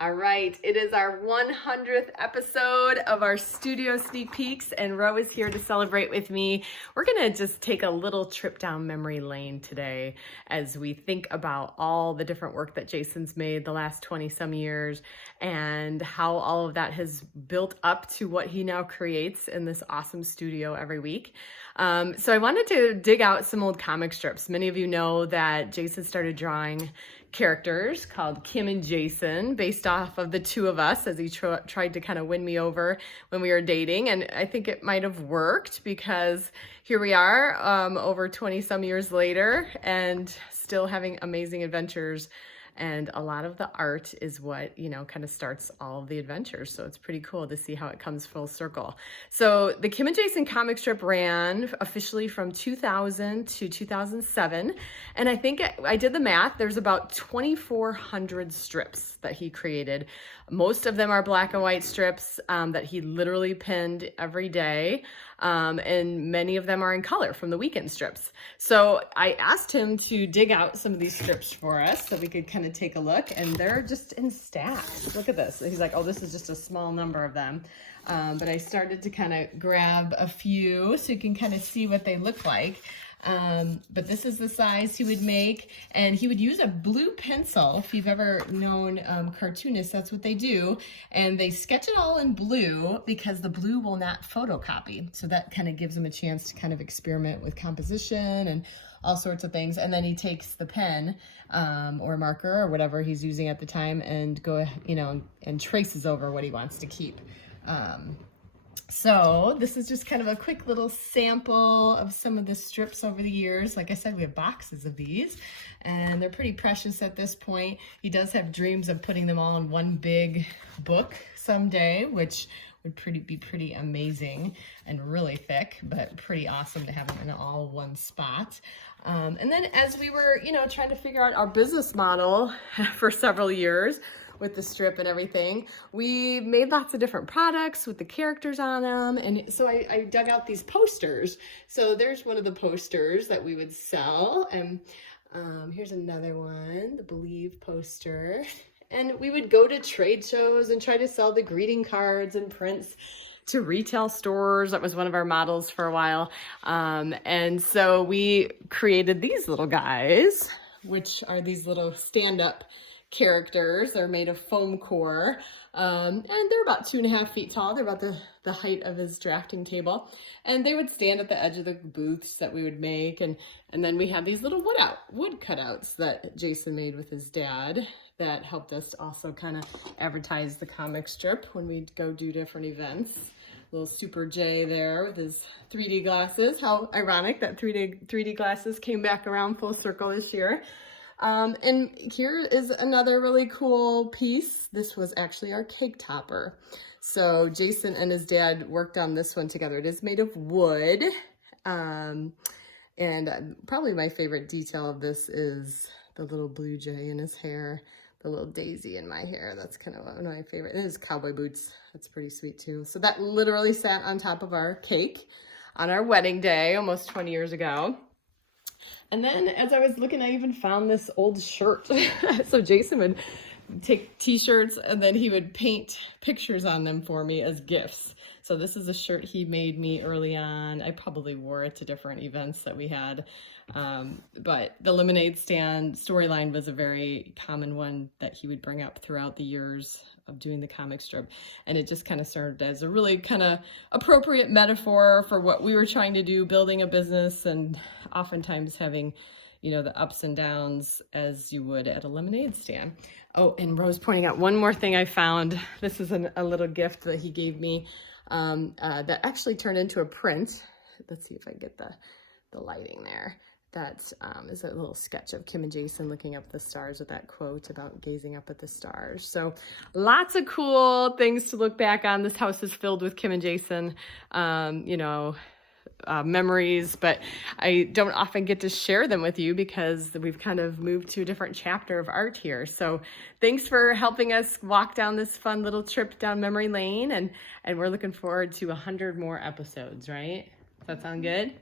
All right, it is our 100th episode of our studio sneak peeks, and Ro is here to celebrate with me. We're gonna just take a little trip down memory lane today as we think about all the different work that Jason's made the last 20 some years and how all of that has built up to what he now creates in this awesome studio every week. So I wanted to dig out some old comic strips. Many of you know that Jason started drawing characters called Kim and Jason based off of the two of us as he tried to kind of win me over when we were dating. And I think it might have worked because here we are over 20 some years later and still having amazing adventures. And a lot of the art is what, you know, kind of starts all of the adventures. So it's pretty cool to see how it comes full circle. So the Kim and Jason comic strip ran officially from 2000 to 2007. And I think I did the math. There's about 2,400 strips that he created. Most of them are black and white strips that he literally pinned every day. And many of them are in color from the weekend strips. So I asked him to dig out some of these strips for us so we could kind of take a look, and they're just in stacks. Look at this. He's like, oh, this is just a small number of them. But I started to kind of grab a few so you can kind of see what they look like. But this is the size he would make, and he would use a blue pencil. If you've ever known cartoonists, that's what they do. And they sketch it all in blue because the blue will not photocopy. So that kind of gives him a chance to kind of experiment with composition and all sorts of things. And then he takes the pen or marker or whatever he's using at the time and and traces over what he wants to keep. So this is just kind of a quick little sample of some of the strips over the years. Like I said, we have boxes of these and they're pretty precious at this point. He does have dreams of putting them all in one big book someday, which would be pretty amazing and really thick, but pretty awesome to have them in all one spot. And then as we were, trying to figure out our business model for several years, with the strip and everything, we made lots of different products with the characters on them. And so I dug out these posters. So there's one of the posters that we would sell. And here's another one, the Believe poster. And we would go to trade shows and try to sell the greeting cards and prints to retail stores. That was one of our models for a while. And so we created these little guys, which are these little stand-up characters. They're made of foam core, and they're about 2.5 feet tall. They're about the height of his drafting table, and they would stand at the edge of the booths that we would make. And then we had these little wood cutouts that Jason made with his dad that helped us also kind of advertise the comic strip when we'd go do different events. Little Super J there with his 3D glasses. How ironic that 3D glasses came back around full circle this year. And here is another really cool piece. This was actually our cake topper. So Jason and his dad worked on this one together. It is made of wood. And probably my favorite detail of this is the little blue jay in his hair, the little daisy in my hair. That's kind of one of my favorite. And his cowboy boots. That's pretty sweet too. So that literally sat on top of our cake on our wedding day almost 20 years ago. And then as I was looking, I even found this old shirt. So Jason would take T-shirts and then he would paint pictures on them for me as gifts. So this is a shirt he made me early on. I probably wore it to different events that we had. But the lemonade stand storyline was a very common one that he would bring up throughout the years of doing the comic strip. And it just kind of served as a really kind of appropriate metaphor for what we were trying to do, building a business and oftentimes having, the ups and downs as you would at a lemonade stand. Oh, and Rose pointing out one more thing I found. This is a little gift that he gave me that actually turned into a print. Let's see if I get the lighting there. That is a little sketch of Kim and Jason looking up at the stars with that quote about gazing up at the stars. So lots of cool things to look back on. This house is filled with Kim and Jason, memories, but I don't often get to share them with you because we've kind of moved to a different chapter of art here. So thanks for helping us walk down this fun little trip down memory lane, and we're looking forward to 100 more episodes, right? Does that sound good?